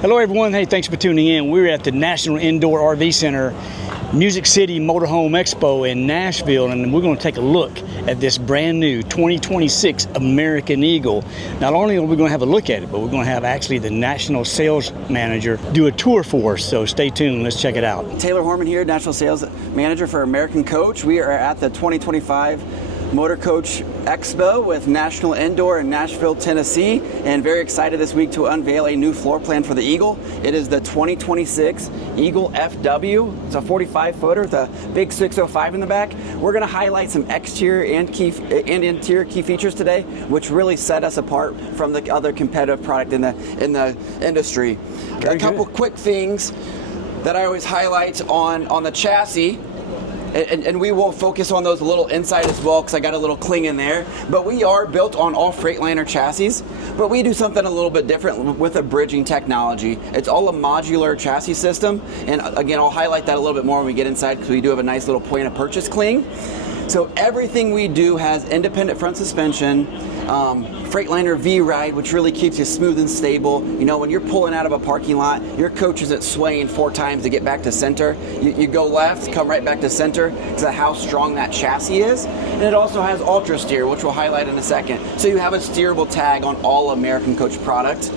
Hello everyone, hey, thanks for tuning in. We're at the National Indoor RV Center, Music City Motorhome Expo in Nashville, and we're going to take a look at this brand new 2026 American Eagle. Not only are we going to have a look at it, but we're going to have actually the National Sales Manager do a tour for us, so stay tuned, let's check it out. Taylor Hormann here, National Sales Manager for American Coach. We are at the 2025 Motor Coach Expo with National Indoor in Nashville, Tennessee, and very excited this week to unveil a new floor plan for the Eagle. It is the 2026 Eagle FW. It's a 45-footer with a big 605 in the back. We're going to highlight some exterior and interior key features today, which really set us apart from the other competitive product in the industry. A couple quick things that I always highlight on the chassis. And we will focus on those a little inside as well, because I got a little cling in there. But we are built on all Freightliner chassis, but we do something a little bit different with a bridging technology. It's all a modular chassis system, and again, I'll highlight that a little bit more when we get inside, because we do have a nice little point of purchase cling. So everything we do has independent front suspension, Freightliner V-Ride, which really keeps you smooth and stable. You know, when you're pulling out of a parking lot, your coach isn't swaying 4 times to get back to center. You go left, come right back to center, because of how strong that chassis is. And it also has Ultra Steer, which we'll highlight in a second. So you have a steerable tag on all American Coach product.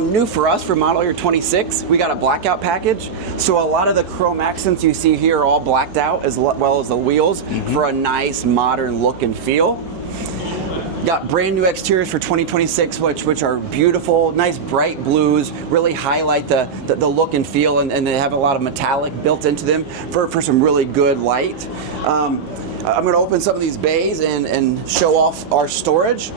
New for us, for model year 26, we got a blackout package. So a lot of the chrome accents you see here are all blacked out, as well as the wheels, for a nice modern look and feel. Got brand new exteriors for 2026, which are beautiful, nice bright blues, really highlight the look and feel, and they have a lot of metallic built into them for some really good light. I'm going to open some of these bays and show off our storage.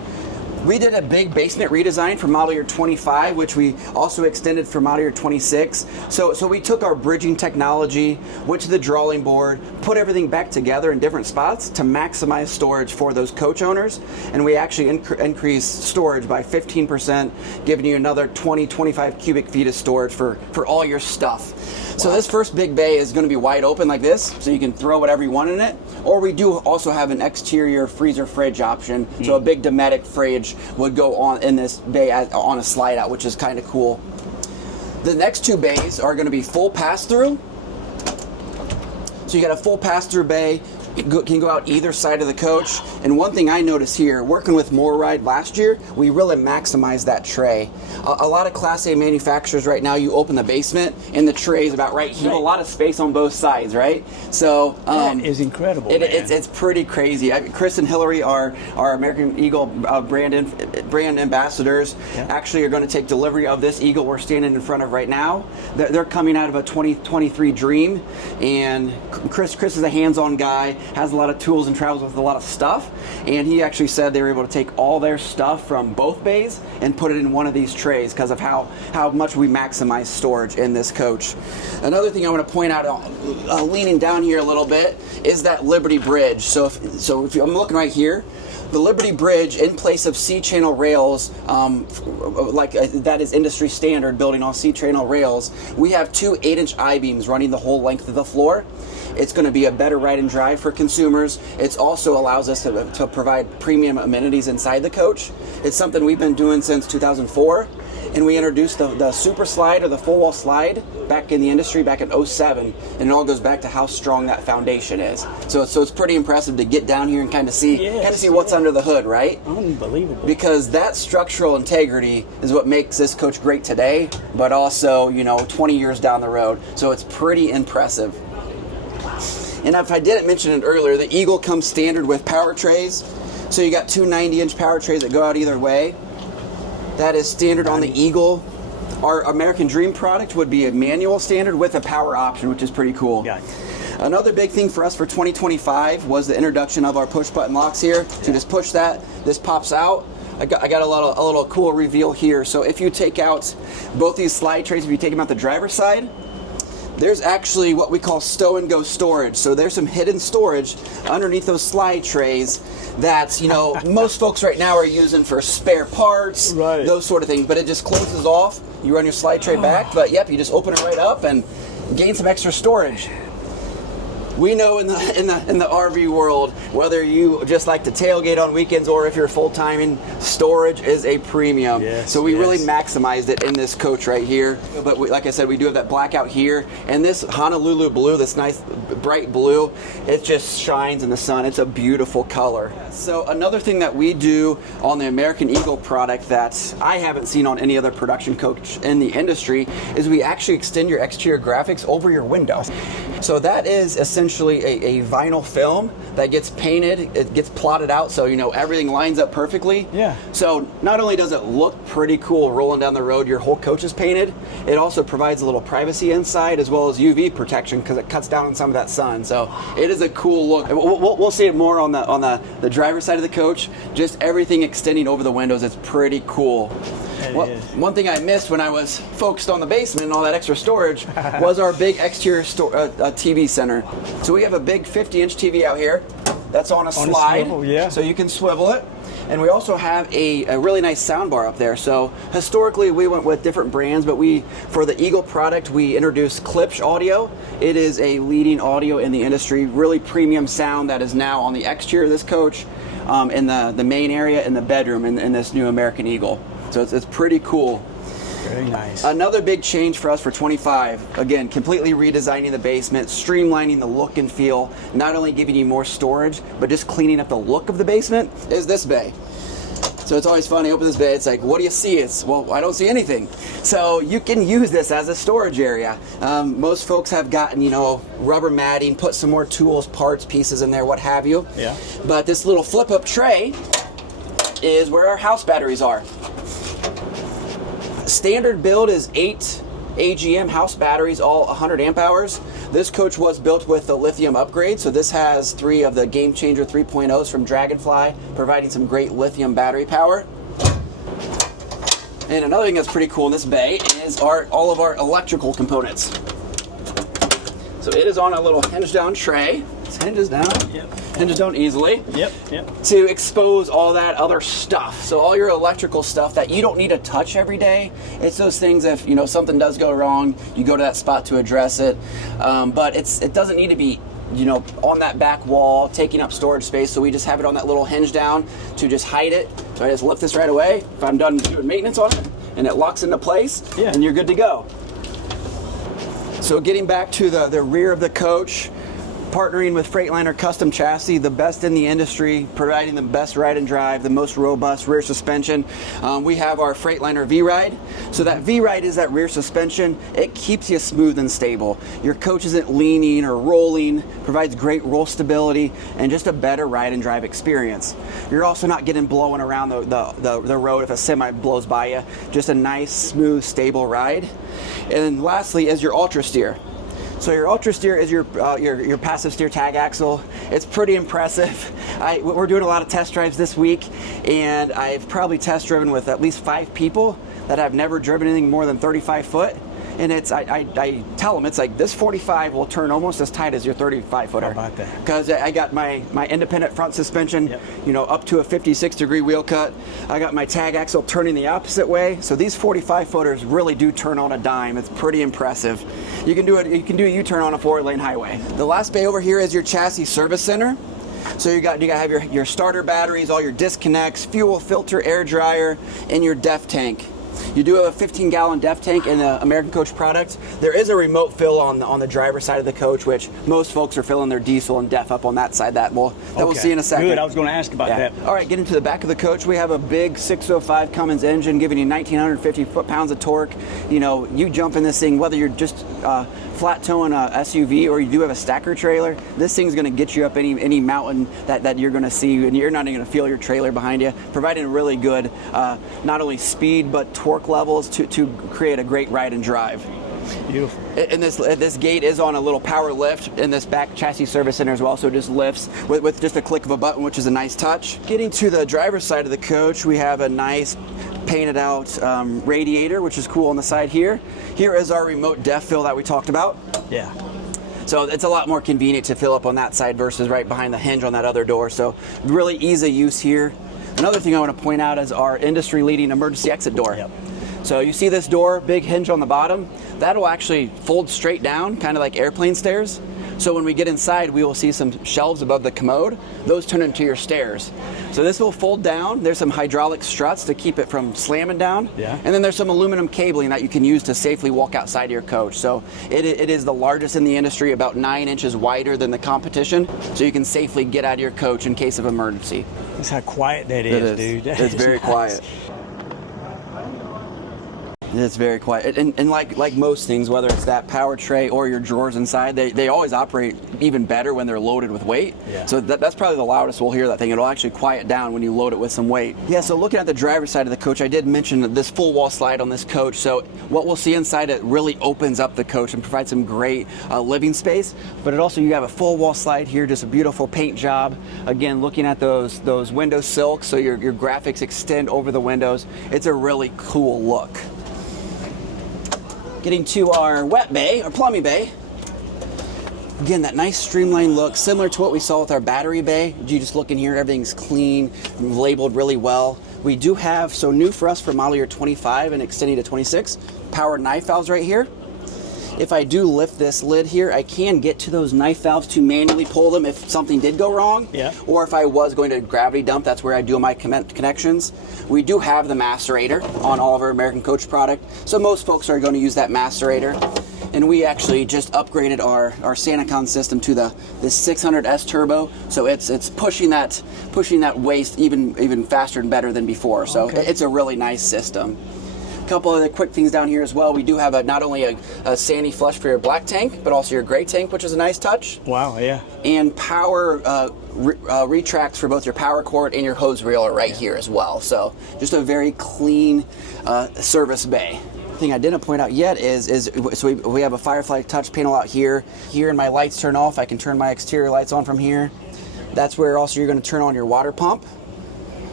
We did a big basement redesign for model year 25, which we also extended for model year 26. So we took our bridging technology, went to the drawing board, put everything back together in different spots to maximize storage for those coach owners. And we actually increased storage by 15%, giving you another 25 cubic feet of storage for all your stuff. So this first big bay is going to be wide open like this, so you can throw whatever you want in it. Or we do also have an exterior freezer fridge option, so a big Dometic fridge would go on in this bay on a slide out, which is kind of cool. The next 2 bays are going to be full pass-through. So you got a full pass-through bay. It can go out either side of the coach. And one thing I noticed here, working with MotorRide last year, we really maximized that tray. A lot of Class A manufacturers right now, you open the basement and the tray is about right here. You have a lot of space on both sides, right? So that is incredible. It's pretty crazy. Chris and Hillary are our American Eagle brand ambassadors. Yeah. Actually are going to take delivery of this Eagle we're standing in front of right now. They're coming out of a 2023 Dream, and Chris is a hands-on guy, has a lot of tools and travels with a lot of stuff, and he actually said they were able to take all their stuff from both bays and put it in one of these trays because of how much we maximize storage in this coach. Another thing I want to point out, leaning down here a little bit, is that Liberty Bridge. So if I'm looking right here, the Liberty Bridge, in place of C-channel rails, that is industry standard, building on C-channel rails, we have 2 8-inch I-beams running the whole length of the floor. It's going to be a better ride and drive for consumers. It also allows us to provide premium amenities inside the coach. It's something we've been doing since 2004. And we introduced the Super Slide, or the full wall slide, back in the industry back in 07, and it all goes back to how strong that foundation is. So it's pretty impressive to get down here and kind of see what's under the hood, right? Unbelievable. Because that structural integrity is what makes this coach great today, but also 20 years down the road. So it's pretty impressive. And if I didn't mention it earlier, the Eagle comes standard with power trays. So you got 2 90-inch power trays that go out either way. That is standard on the Eagle. Our American Dream product would be a manual standard with a power option, which is pretty cool. Yeah. Another big thing for us for 2025 was the introduction of our push button locks here. So you just push that, this pops out. I got a little cool reveal here. So if you take out both these slide trays, if you take them out the driver's side, there's actually what we call stow and go storage. So there's some hidden storage underneath those slide trays that most folks right now are using for spare parts, right, those sort of things. But it just closes off. You run your slide tray back, but you just open it right up and gain some extra storage. We know in the RV world, whether you just like to tailgate on weekends or if you're full-timing, storage is a premium. Yes, so we yes. really maximized it in this coach right here. But like I said, we do have that blackout here, and this Honolulu blue, this nice bright blue, it just shines in the sun. It's a beautiful color. So another thing that we do on the American Eagle product that I haven't seen on any other production coach in the industry is we actually extend your exterior graphics over your window. So that is essentially a vinyl film that gets painted, it gets plotted out so everything lines up perfectly. Yeah. So not only does it look pretty cool rolling down the road, your whole coach is painted, it also provides a little privacy inside as well as UV protection because it cuts down on some of that sun. So it is a cool look. We'll see it more on the driver's side of the coach, just everything extending over the windows. It's pretty cool. One thing I missed when I was focused on the basement and all that extra storage was our big exterior TV center. So we have a big 50-inch TV out here that's on a slide, swivel, yeah. So you can swivel it. And we also have a really nice sound bar up there. So historically we went with different brands, but for the Eagle product, we introduced Klipsch audio. It is a leading audio in the industry, really premium sound that is now on the exterior of this coach, in the main area, in the bedroom, in this new American Eagle. So it's pretty cool. Very nice. Another big change for us for 25, again, completely redesigning the basement, streamlining the look and feel, not only giving you more storage, but just cleaning up the look of the basement, is this bay. So it's always funny, open this bay, it's like, what do you see? Well, I don't see anything. So you can use this as a storage area. Most folks have gotten, rubber matting, put some more tools, parts, pieces in there, what have you. Yeah. But this little flip-up tray is where our house batteries are. Standard build is 8 AGM house batteries, all 100 amp hours. This coach was built with the lithium upgrade, so this has 3 of the Game Changer 3.0s from Dragonfly, providing some great lithium battery power. And another thing that's pretty cool in this bay is all of our electrical components. So it is on a little hinge down tray. It hinges down. Yep. Hinges down easily. Yep. To expose all that other stuff. So all your electrical stuff that you don't need to touch every day. It's those things if something does go wrong, you go to that spot to address it. But it doesn't need to be on that back wall, taking up storage space. So we just have it on that little hinge down to just hide it. So I just lift this right away if I'm done doing maintenance on it, and it locks into place, and you're good to go. So getting back to the rear of the coach, partnering with Freightliner Custom Chassis, the best in the industry, providing the best ride and drive, the most robust rear suspension. We have our Freightliner V-Ride. So that V-Ride is that rear suspension. It keeps you smooth and stable. Your coach isn't leaning or rolling, provides great roll stability, and just a better ride and drive experience. You're also not getting blown around the road if a semi blows by you. Just a nice, smooth, stable ride. And then lastly is your Ultra Steer. So your Ultra Steer is your passive steer tag axle. It's pretty impressive. We're doing a lot of test drives this week, and I've probably test driven with at least 5 people that have never driven anything more than 35 foot. And I tell them, it's like this 45 will turn almost as tight as your 35 footer. How about that? Because I got my independent front suspension, up to a 56-degree wheel cut. I got my tag axle turning the opposite way. So these 45 footers really do turn on a dime. It's pretty impressive. You can do a U-turn on a 4-lane highway. The last bay over here is your chassis service center. So you got to have your starter batteries, all your disconnects, fuel filter, air dryer, and your DEF tank. You do have a 15-gallon DEF tank in the American Coach product. There is a remote fill on the driver's side of the coach, which most folks are filling their diesel and DEF up on that side. That we'll see in a second. Good. I was going to ask about that. All right, getting to the back of the coach, we have a big 605 Cummins engine giving you 1,950 foot-pounds of torque. You jump in this thing, whether you're just flat towing a SUV or you do have a stacker trailer, this thing's going to get you up any mountain that you're going to see, and you're not even going to feel your trailer behind you, providing really good not only speed but torque levels to create a great ride and drive. Beautiful. And this gate is on a little power lift in this back chassis service center as well, so it just lifts with just a click of a button, which is a nice touch. Getting to the driver's side of the coach, we have a nice painted out radiator, which is cool on the side here. Here is our remote DEF fill that we talked about. Yeah. So it's a lot more convenient to fill up on that side versus right behind the hinge on that other door. So really easy use here. Another thing I want to point out is our industry-leading emergency exit door. Yep. So you see this door, big hinge on the bottom, that'll actually fold straight down, kind of like airplane stairs. So when we get inside, we will see some shelves above the commode. Those turn into your stairs. So this will fold down. There's some hydraulic struts to keep it from slamming down. Yeah. And then there's some aluminum cabling that you can use to safely walk outside your coach. So it is the largest in the industry, about 9 inches wider than the competition. So you can safely get out of your coach in case of emergency. That's how quiet that is, dude. It's very quiet. It's very quiet, and like most things, whether it's that power tray or your drawers inside, they always operate even better when they're loaded with weight. Yeah. So that's probably the loudest we'll hear that thing. It'll actually quiet down when you load it with some weight. Yeah, so looking at the driver's side of the coach, I did mention this full wall slide on this coach. So what we'll see inside, it really opens up the coach and provides some great living space. But it also, you have a full wall slide here, just a beautiful paint job. Again, looking at those window silks, so your graphics extend over the windows. It's a really cool look. Getting to our wet bay, our plumbing bay. Again, that nice streamlined look, similar to what we saw with our battery bay. You just look in here, everything's clean, labeled really well. We do have, so new for us for model year 25 and extending to 26, powered knife valves right here. If I do lift this lid here, I can get to those knife valves to manually pull them if something did go wrong. Yeah. Or if I was going to gravity dump, that's where I do my connections. We do have the macerator on all of our American Coach product, so most folks are going to use that macerator. And we actually just upgraded our Sanacon system to the 600S turbo, so it's pushing that waste even faster and better than before. So okay. It's a really nice system. Couple of the quick things down here as well. We do have not only a sandy flush for your black tank, but also your gray tank, which is a nice touch. Wow, yeah. And power retracts for both your power cord and your hose reel are right here as well. So just a very clean service bay. Thing I didn't point out yet is so we have a Firefly touch panel out here. Here, and my lights turn off. I can turn my exterior lights on from here. That's where also you're going to turn on your water pump.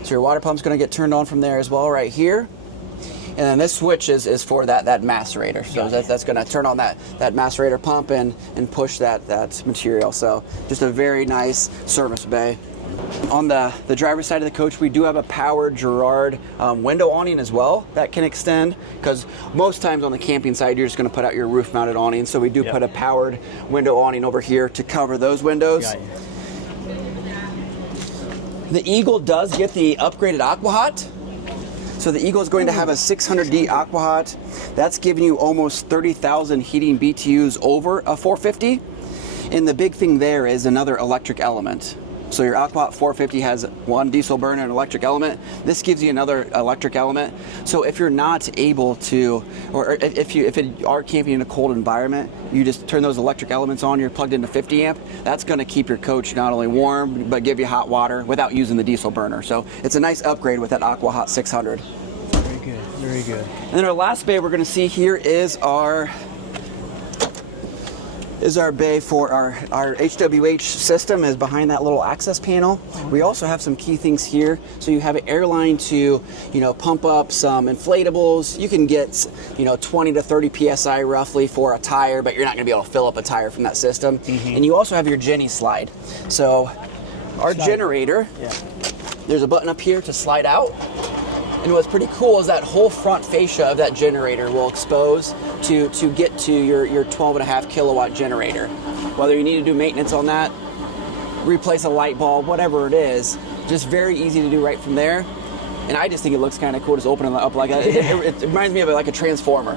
So your water pump's going to get turned on from there as well, right here. And then this switch is for that macerator. So that's going to turn on that macerator pump and push that material. So just a very nice service bay. On the driver's side of the coach, we do have a powered Girard window awning as well that can extend, because most times on the camping side you're just going to put out your roof mounted awning. So we do put a powered window awning over here to cover those windows. The Eagle does get the upgraded AquaHot. So the Eagle is going to have a 600D AquaHot. That's giving you almost 30,000 heating BTUs over a 450. And the big thing there is another electric element. So your AquaHot 450 has one diesel burner and electric element. This gives you another electric element. So if you're not able to, or if you are camping in a cold environment, you just turn those electric elements on, you're plugged into 50 amp. That's going to keep your coach not only warm, but give you hot water without using the diesel burner. So it's a nice upgrade with that AquaHot 600. Very good, very good. And then our last bay we're going to see here is our bay for our HWH system is behind that little access panel. We also have some key things here. So you have an airline to, pump up some inflatables. You can get, 20 to 30 PSI roughly for a tire, but you're not going to be able to fill up a tire from that system. And you also have your Jenny slide. So our generator, there's a button up here to slide out. And what's pretty cool is that whole front fascia of that generator will expose to get to your 12.5 kilowatt generator. Whether you need to do maintenance on that, replace a light bulb, whatever it is, just very easy to do right from there. And I just think it looks kind of cool, just opening it up like that. It reminds me of like a transformer.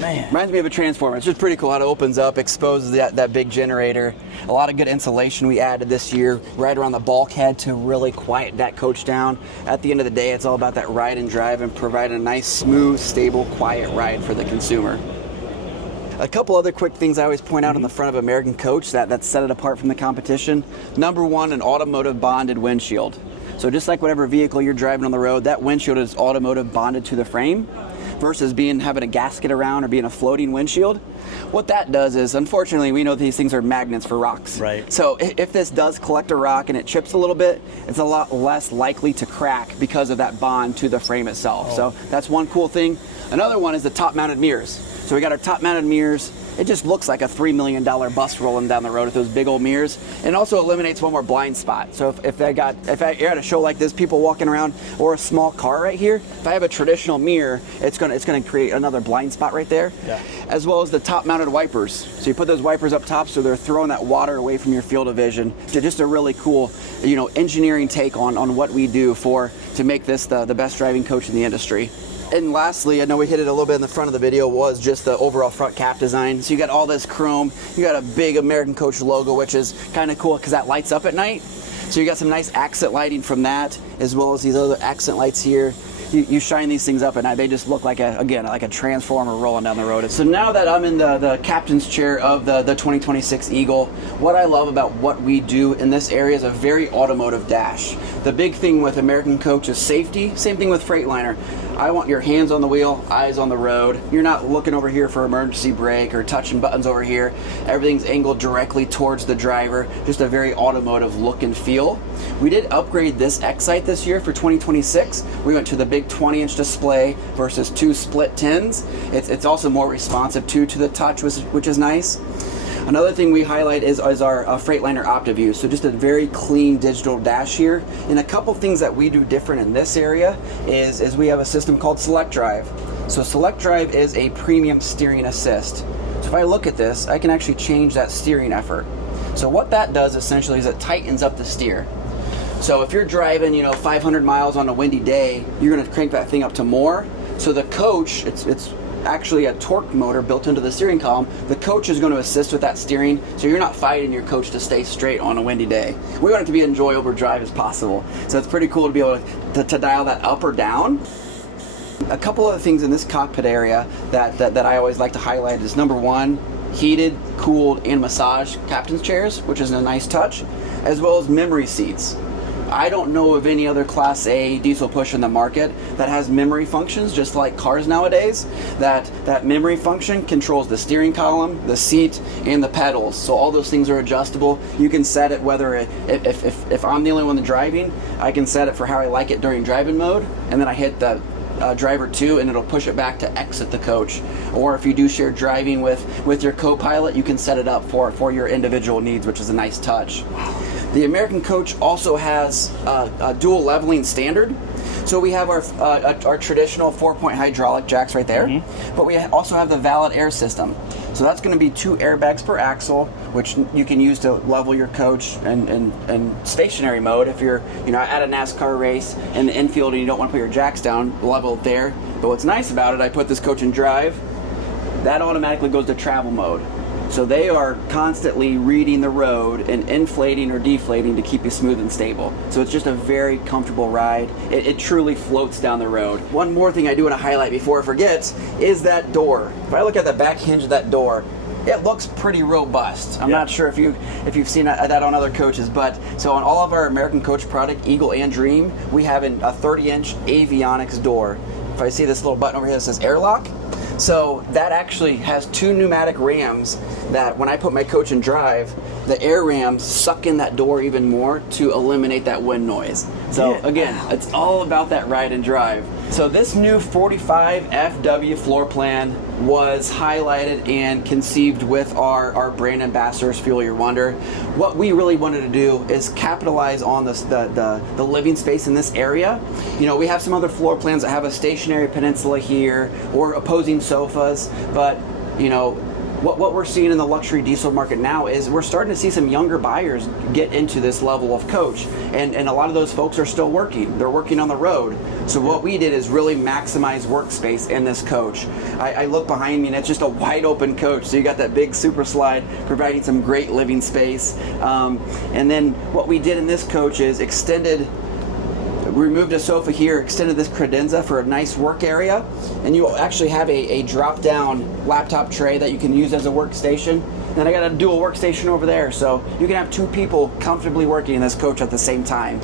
Man. Reminds me of a transformer. It's just pretty cool how it opens up, exposes that big generator. A lot of good insulation we added this year right around the bulkhead to really quiet that coach down. At the end of the day, it's all about that ride and drive and providing a nice, smooth, stable, quiet ride for the consumer. A couple other quick things I always point out on the front of American Coach that set it apart from the competition. Number one, an automotive bonded windshield. So just like whatever vehicle you're driving on the road, that windshield is automotive bonded to the frame, versus having a gasket around or being a floating windshield. What that does is, unfortunately, we know these things are magnets for rocks. Right. So if this does collect a rock and it chips a little bit, it's a lot less likely to crack because of that bond to the frame itself. So that's one cool thing. Another one is the top-mounted mirrors. So we got our top-mounted mirrors. it just looks like a $3 million bus rolling down the road with those big old mirrors. And it also eliminates one more blind spot. So if you're at a show like this, people walking around, or a small car right here, if I have a traditional mirror, it's gonna create another blind spot right there. Yeah. As well as the top mounted wipers. So you put those wipers up top so they're throwing that water away from your field of vision. Just a really cool, engineering take on what we do to make this the best driving coach in the industry. And lastly, I know we hit it a little bit in the front of the video, was just the overall front cap design. So you got all this chrome, you got a big American Coach logo, which is kind of cool because that lights up at night. So you got some nice accent lighting from that, as well as these other accent lights here. You shine these things up at night, they just look like a transformer rolling down the road. So now that I'm in the captain's chair of the 2026 Eagle, what I love about what we do in this area is a very automotive dash. The big thing with American Coach is safety, same thing with Freightliner. I want your hands on the wheel, eyes on the road. You're not looking over here for emergency brake or touching buttons over here. Everything's angled directly towards the driver. Just a very automotive look and feel. We did upgrade this X-Sight this year for 2026. We went to the big 20-inch display versus 2 split 10s. It's also more responsive to the touch, which is nice. Another thing we highlight is our Freightliner OptiView. So just a very clean digital dash here. And a couple things that we do different in this area is we have a system called Select Drive. So Select Drive is a premium steering assist. So if I look at this, I can actually change that steering effort. So what that does essentially is it tightens up the steer. So if you're driving, 500 miles on a windy day, you're going to crank that thing up to more. So the coach, it's actually a torque motor built into the steering column. The coach is going to assist with that steering, so you're not fighting your coach to stay straight on a windy day. We want it to be an enjoyable drive as possible. So it's pretty cool to be able to dial that up or down. A couple of things in this cockpit area that I always like to highlight is, number one, heated, cooled, and massage captain's chairs, which is a nice touch, as well as memory seats. I don't know of any other Class A diesel push in the market that has memory functions, just like cars nowadays. That memory function controls the steering column, the seat, and the pedals. So all those things are adjustable. You can set it whether if I'm the only one driving, I can set it for how I like it during driving mode, and then I hit the driver 2 and it'll push it back to exit the coach. Or if you do share driving with your co-pilot, you can set it up for your individual needs, which is a nice touch. The American Coach also has a dual leveling standard. So we have our traditional 4-point hydraulic jacks right there, but we also have the valid air system. So that's going to be 2 airbags per axle, which you can use to level your coach in stationary mode. If you're at a NASCAR race in the infield and you don't want to put your jacks down, level it there. But what's nice about it, I put this coach in drive, that automatically goes to travel mode. So they are constantly reading the road and inflating or deflating to keep you smooth and stable. So it's just a very comfortable ride. It truly floats down the road. One more thing I do want to highlight before I forget is that door. If I look at the back hinge of that door, it looks pretty robust. I'm not sure if you've seen that on other coaches, but so on all of our American Coach product, Eagle and Dream, we have a 30-inch avionics door. If I see this little button over here that says airlock, so that actually has 2 pneumatic rams that when I put my coach in drive, the air rams suck in that door even more to eliminate that wind noise. So again, it's all about that ride and drive. So this new 45 FW floor plan was highlighted and conceived with our brand ambassadors, Fuel Your Wonder. What we really wanted to do is capitalize on the living space in this area. We have some other floor plans that have a stationary peninsula here or opposing sofas, but what we're seeing in the luxury diesel market now is we're starting to see some younger buyers get into this level of coach, and a lot of those folks are still working. They're working on the road. So what we did is really maximize workspace in this coach. I look behind me and it's just a wide open coach. So you got that big super slide providing some great living space. And then what we did in this coach is we removed a sofa here, extended this credenza for a nice work area, and you actually have a drop-down laptop tray that you can use as a workstation. Then I got a dual workstation over there, so you can have 2 people comfortably working in this coach at the same time.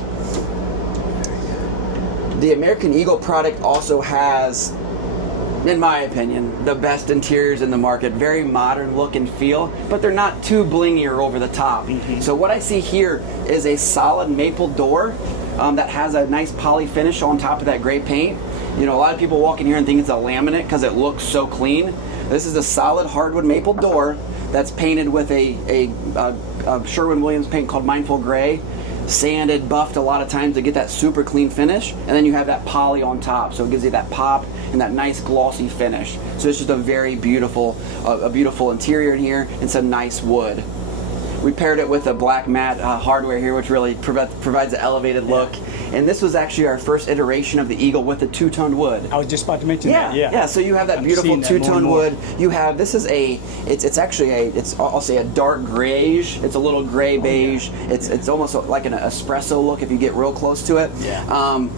The American Eagle product also has, in my opinion, the best interiors in the market. Very modern look and feel, but they're not too blingy or over the top. So what I see here is a solid maple door that has a nice poly finish on top of that gray paint. A lot of people walk in here and think it's a laminate because it looks so clean. This is a solid hardwood maple door that's painted with a Sherwin-Williams paint called Mindful Gray, sanded, buffed a lot of times to get that super clean finish, and then you have that poly on top, so it gives you that pop and that nice glossy finish. So it's just a very beautiful, beautiful interior in here and some nice wood. We paired it with a black matte hardware here, which really provides an elevated look. And this was actually our first iteration of the Eagle with the two-toned wood. I was just about to mention that. Yeah. So you have that beautiful two-tone wood. You have, this is it's actually I'll say a dark grayish. It's a little gray beige. It's almost like an espresso look if you get real close to it. Yeah.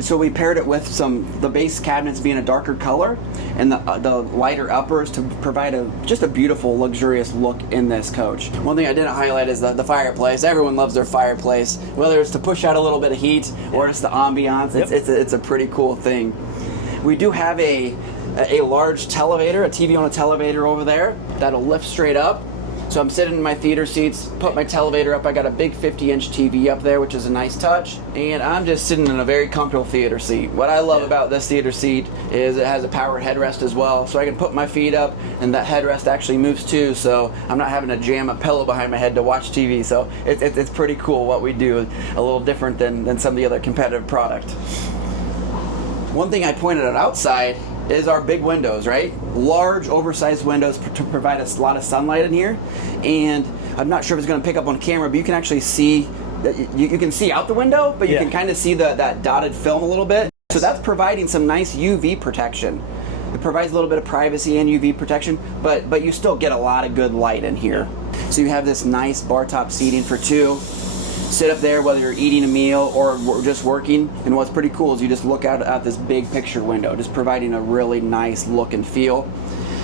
So we paired it with the base cabinets being a darker color and the lighter uppers to provide just a beautiful, luxurious look in this coach. One thing I didn't highlight is the fireplace. Everyone loves their fireplace, whether it's to push out a little bit of heat or it's the ambiance. Yep. It's a pretty cool thing. We do have a large televator, a TV on a televator over there that'll lift straight up. So I'm sitting in my theater seats, put my televator up. I got a big 50-inch TV up there, which is a nice touch. And I'm just sitting in a very comfortable theater seat. What I love about this theater seat is it has a power headrest as well. So I can put my feet up and that headrest actually moves too. So I'm not having to jam a pillow behind my head to watch TV. So it's pretty cool what we do. A little different than some of the other competitive product. One thing I pointed out outside is our big windows, right? Large, oversized windows to provide us a lot of sunlight in here. And I'm not sure if it's going to pick up on camera, but you can actually see that you can see out the window, but you can kind of see that dotted film a little bit. So that's providing some nice UV protection. It provides a little bit of privacy and UV protection, but you still get a lot of good light in here. So you have this nice bar top seating for two. Sit up there whether you're eating a meal or just working, and what's pretty cool is you just look out at this big picture window, just providing a really nice look and feel.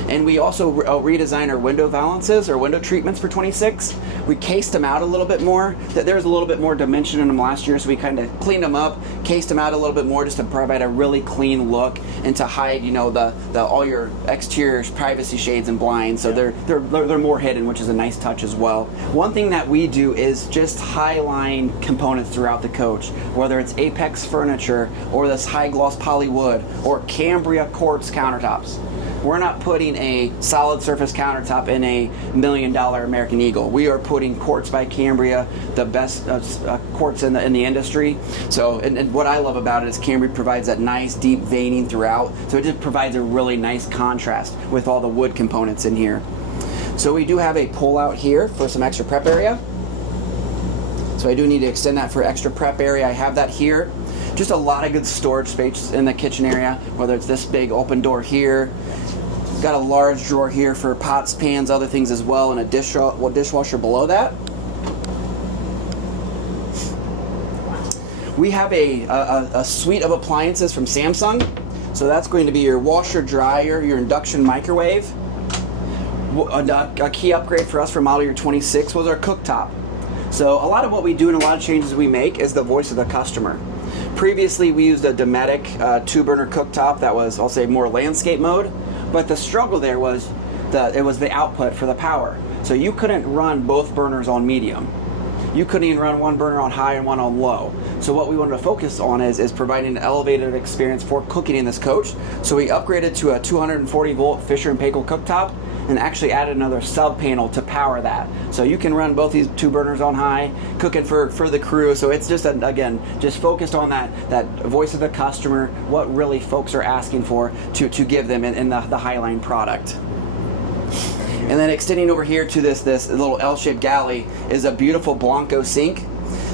And we also redesigned our window valances or window treatments for 26. We cased them out a little bit more. There was a little bit more dimension in them last year, so we kind of cleaned them up, cased them out a little bit more just to provide a really clean look and to hide, all your exterior privacy shades and blinds. So they're more hidden, which is a nice touch as well. One thing that we do is just highline components throughout the coach, whether it's Apex furniture or this high gloss poly wood or Cambria quartz countertops. We're not putting a solid surface countertop in a $1 million American Eagle. We are putting quartz by Cambria, the best quartz in the industry. So, and what I love about it is Cambria provides that nice deep veining throughout. So it just provides a really nice contrast with all the wood components in here. So we do have a pull out here for some extra prep area. So I do need to extend that for extra prep area. I have that here. Just a lot of good storage space in the kitchen area, whether it's this big open door here. Got a large drawer here for pots, pans, other things as well, and a dishwasher below that. We have a suite of appliances from Samsung. So that's going to be your washer, dryer, your induction microwave. A key upgrade for us for model year 26 was our cooktop. So a lot of what we do and a lot of changes we make is the voice of the customer. Previously, we used a Dometic 2-burner cooktop that was, I'll say, more landscape mode, but the struggle there was it was the output for the power. So you couldn't run both burners on medium. You couldn't even run one burner on high and one on low. So what we wanted to focus on is providing an elevated experience for cooking in this coach. So we upgraded to a 240 volt Fisher & Paykel cooktop and actually added another sub panel to power that. So you can run both these 2 burners on high, cooking for the crew. So it's just, again, just focused on that voice of the customer, what really folks are asking for to give them in the Highline product. And then extending over here to this little L-shaped galley is a beautiful Blanco sink.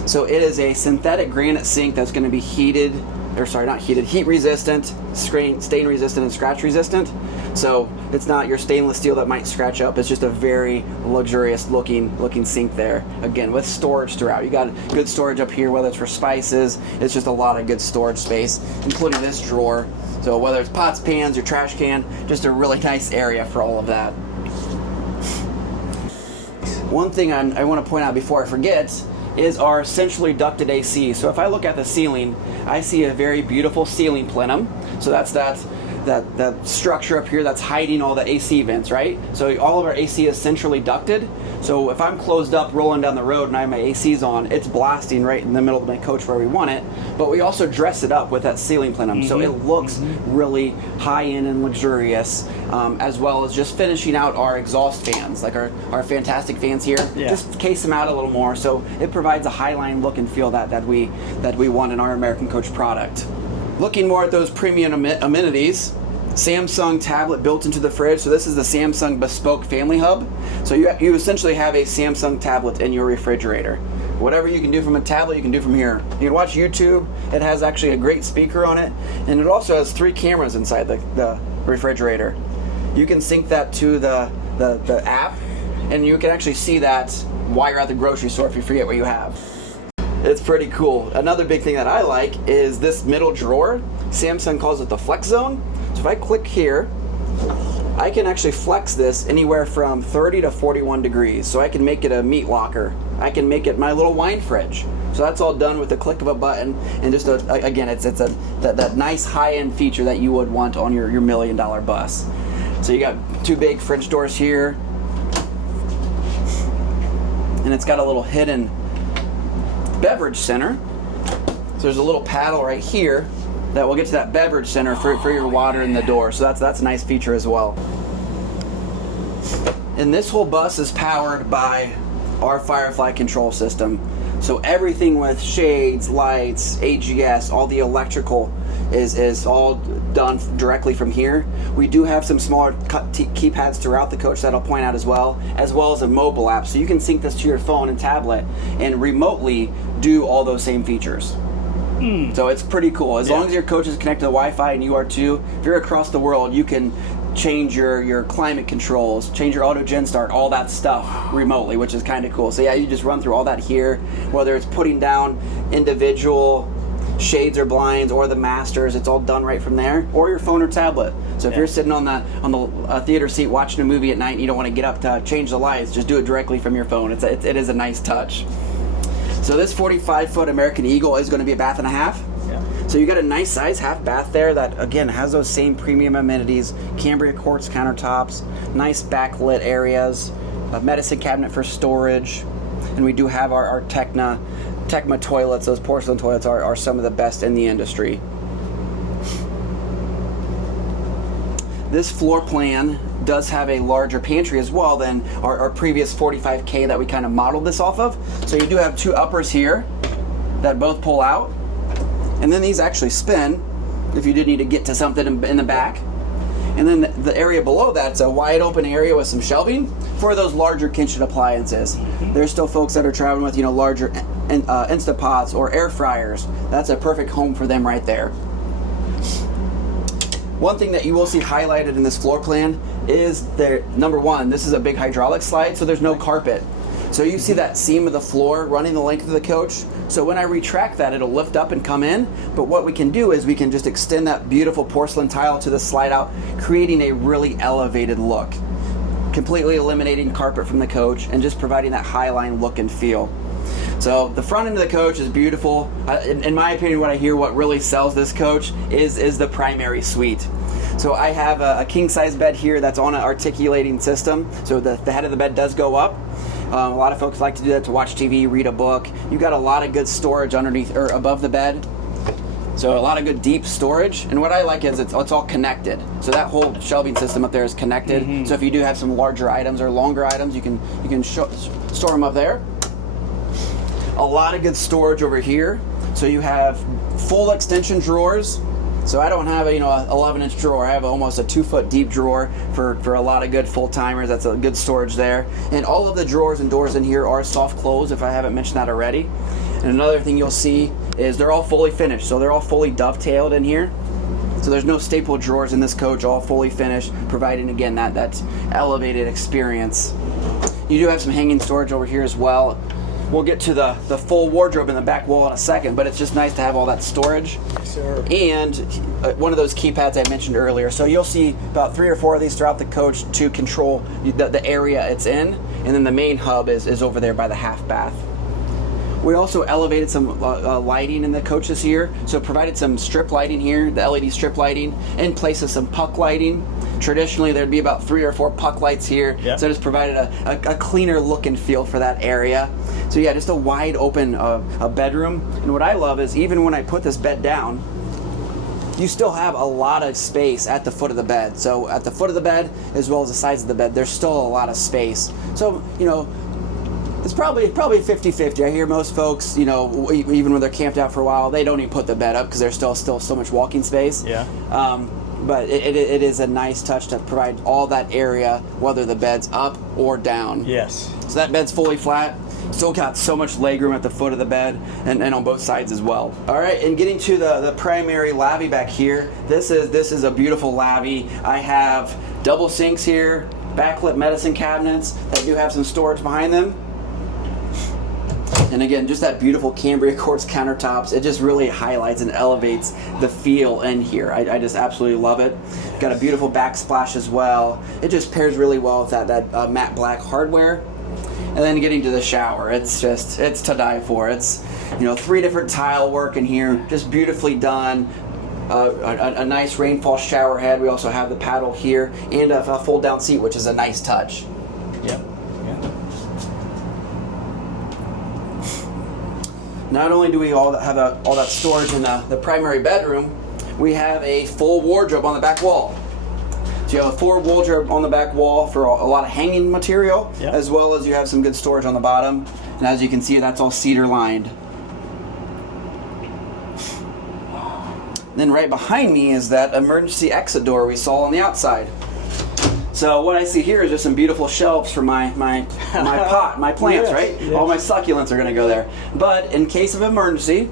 So it is a synthetic granite sink that's going to be heat resistant, stain resistant, and scratch resistant. So it's not your stainless steel that might scratch up. It's just a very luxurious looking sink there. Again, with storage throughout. You got good storage up here, whether it's for spices. It's just a lot of good storage space, including this drawer. So whether it's pots, pans, your trash can, just a really nice area for all of that. One thing I want to point out before I forget is our centrally ducted AC. So if I look at the ceiling, I see a very beautiful ceiling plenum. So that's that structure up here that's hiding all the AC vents, right? So all of our AC is centrally ducted. So if I'm closed up rolling down the road and I have my ACs on, it's blasting right in the middle of my coach where we want it. But we also dress it up with that ceiling plenum, so it looks really high-end and luxurious, as well as just finishing out our exhaust fans, like our fantastic fans here. Just case them out a little more, so it provides a high-line look and feel that we want in our American Coach product. Looking more at those premium amenities, Samsung tablet built into the fridge. So this is the Samsung Bespoke Family Hub. So you essentially have a Samsung tablet in your refrigerator. Whatever you can do from a tablet, you can do from here. You can watch YouTube. It has actually a great speaker on it, and it also has 3 cameras inside the refrigerator. You can sync that to the app, and you can actually see that while you're at the grocery store if you forget what you have. It's pretty cool. Another big thing that I like is this middle drawer. Samsung calls it the Flex Zone. So if I click here, I can actually flex this anywhere from 30 to 41 degrees. So I can make it a meat locker. I can make it my little wine fridge. So that's all done with the click of a button, and just again, it's that nice high-end feature that you would want on your $1 million bus. So you got 2 big French doors here, and it's got a little hidden beverage center. So there's a little paddle right here that will get to that beverage center for your water in the door. So that's a nice feature as well. And this whole bus is powered by our Firefly control system. So everything with shades, lights, AGS, all the electrical is all done directly from here. We do have some smaller keypads throughout the coach that I'll point out as well as a mobile app. So you can sync this to your phone and tablet and remotely do all those same features. So it's pretty cool. As long as your coach is connected to Wi-Fi and you are too, if you're across the world, you can change your climate controls, change your auto gen start, all that stuff remotely, which is kind of cool. So yeah, you just run through all that here, whether it's putting down individual shades or blinds or the masters, it's all done right from there, or your phone or tablet. So if you're sitting on the theater seat watching a movie at night and you don't want to get up to change the lights, just do it directly from your phone. It is a nice touch. So this 45-foot American Eagle is going to be a bath and a half. So you got a nice size half bath there that again has those same premium amenities, Cambria quartz countertops, nice backlit areas, a medicine cabinet for storage, and we do have our Tecma toilets. Those porcelain toilets are some of the best in the industry. This floor plan does have a larger pantry as well than our previous 45K that we kind of modeled this off of. So you do have 2 uppers here that both pull out, and then these actually spin if you did need to get to something in the back. And then the area below that's a wide open area with some shelving for those larger kitchen appliances. There's still folks that are traveling with larger Instapots or air fryers. That's a perfect home for them right there. One thing that you will see highlighted in this floor plan is number 1, this is a big hydraulic slide, so there's no carpet. So you see that seam of the floor running the length of the coach. So when I retract that, it'll lift up and come in. But what we can do is we can just extend that beautiful porcelain tile to the slide out, creating a really elevated look. Completely eliminating carpet from the coach and just providing that highline look and feel. So the front end of the coach is beautiful. In my opinion, what really sells this coach is the primary suite. So I have a king size bed here that's on an articulating system. So the head of the bed does go up. A lot of folks like to do that to watch TV, read a book. You've got a lot of good storage underneath or above the bed. So a lot of good deep storage. And what I like is it's all connected. So that whole shelving system up there is connected. So if you do have some larger items or longer items, you can store them up there. A lot of good storage over here. So you have full extension drawers. So I don't have a 11-inch drawer. I have almost a 2-foot deep drawer for a lot of good full-timers. That's a good storage there. And all of the drawers and doors in here are soft close, if I haven't mentioned that already. And another thing you'll see is they're all fully finished. So they're all fully dovetailed in here. So there's no staple drawers in this coach, all fully finished, providing again that elevated experience. You do have some hanging storage over here as well. We'll get to the full wardrobe in the back wall in a second, but it's just nice to have all that storage. Sure. And one of those keypads I mentioned earlier. So you'll see about 3 or 4 of these throughout the coach to control the area it's in, and then the main hub is over there by the half bath. We also elevated some lighting in the coach this year, so provided some strip lighting here, the LED strip lighting, in place of some puck lighting. Traditionally, there'd be about 3 or 4 puck lights here, so it just provided a cleaner look and feel for that area. So yeah, just a wide open a bedroom. And what I love is even when I put this bed down, you still have a lot of space at the foot of the bed. So at the foot of the bed, as well as the sides of the bed, there's still a lot of space. So, you know, it's probably 50-50. I hear most folks, you know, even when they're camped out for a while, they don't even put the bed up because there's still so much walking space. Yeah. But it is a nice touch to provide all that area, whether the bed's up or down. Yes. So that bed's fully flat. Still got so much legroom at the foot of the bed and on both sides as well. All right, and getting to the primary lavvy back here, this is a beautiful lavvy. I have double sinks here, backlit medicine cabinets that do have some storage behind them. And again, just that beautiful Cambria quartz countertops. It just really highlights and elevates the feel in here. I just absolutely love it. Got a beautiful backsplash as well. It just pairs really well with that matte black hardware. And then getting to the shower, it's to die for. It's, you know, 3 different tile work in here, just beautifully done. A nice rainfall shower head. We also have the paddle here and a fold down seat, which is a nice touch. Yep. Not only do we have all that storage in the primary bedroom, we have a full wardrobe on the back wall. So you have a full wardrobe on the back wall for a lot of hanging material, as well as you have some good storage on the bottom. And as you can see, that's all cedar lined. And then right behind me is that emergency exit door we saw on the outside. So what I see here is just some beautiful shelves for my plants, right? Yes. All my succulents are going to go there. But in case of emergency,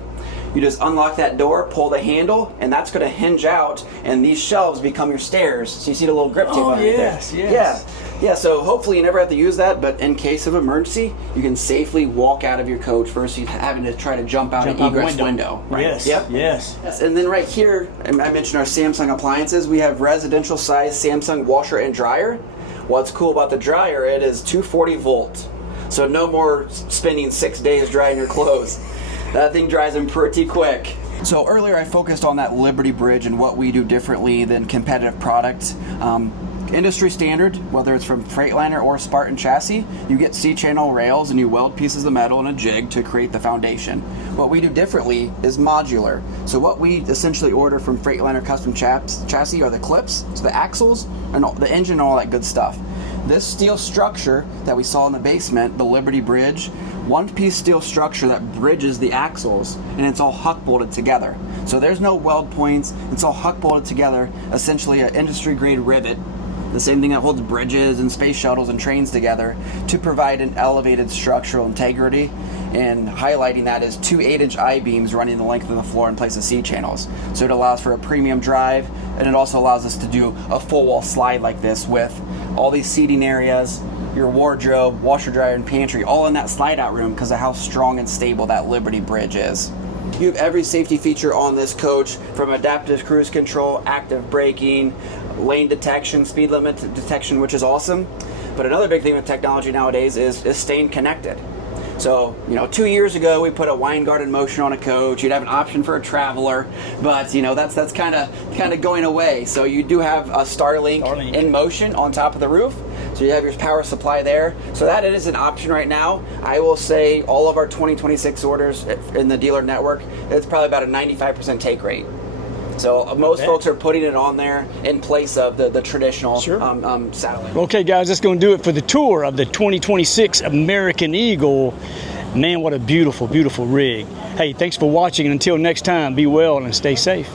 you just unlock that door, pull the handle, and that's going to hinge out, and these shelves become your stairs. So you see the little grip tape on it there. Yeah, so hopefully you never have to use that, but in case of emergency, you can safely walk out of your coach versus having to try to jump out an egress window. Right? Yes, yep. yes. And then right here, I mentioned our Samsung appliances. We have residential size Samsung washer and dryer. What's cool about the dryer, it is 240 volt. So no more spending 6 days drying your clothes. That thing dries them pretty quick. So earlier I focused on that Liberty Bridge and what we do differently than competitive products. Industry standard, whether it's from Freightliner or Spartan chassis, you get C-channel rails and you weld pieces of metal in a jig to create the foundation. What we do differently is modular. So what we essentially order from Freightliner custom chassis are the clips, so the axles, and the engine and all that good stuff. This steel structure that we saw in the basement, the Liberty Bridge, one-piece steel structure that bridges the axles, and it's all huck bolted together. So there's no weld points, it's all huck bolted together, essentially an industry-grade rivet, the same thing that holds bridges and space shuttles and trains together to provide an elevated structural integrity, and highlighting that is 2 8-inch I-beams running the length of the floor in place of C-channels. So it allows for a premium drive, and it also allows us to do a full wall slide like this with all these seating areas, your wardrobe, washer, dryer, and pantry, all in that slide out room because of how strong and stable that Liberty Bridge is. You have every safety feature on this coach, from adaptive cruise control, active braking, lane detection, speed limit detection, which is awesome. But another big thing with technology nowadays is staying connected. So, you know, 2 years ago we put a wine garden motion on a coach. You'd have an option for a traveler, but you know that's kind of going away. So you do have a Starlink in motion on top of the roof. So you have your power supply there. So that is an option right now. I will say all of our 2026 orders in the dealer network, it's probably about a 95% take rate. So most folks are putting it on there in place of the traditional satellite. Okay, guys, that's going to do it for the tour of the 2026 American Eagle. Man, what a beautiful, beautiful rig. Hey, thanks for watching, and until next time, be well and stay safe.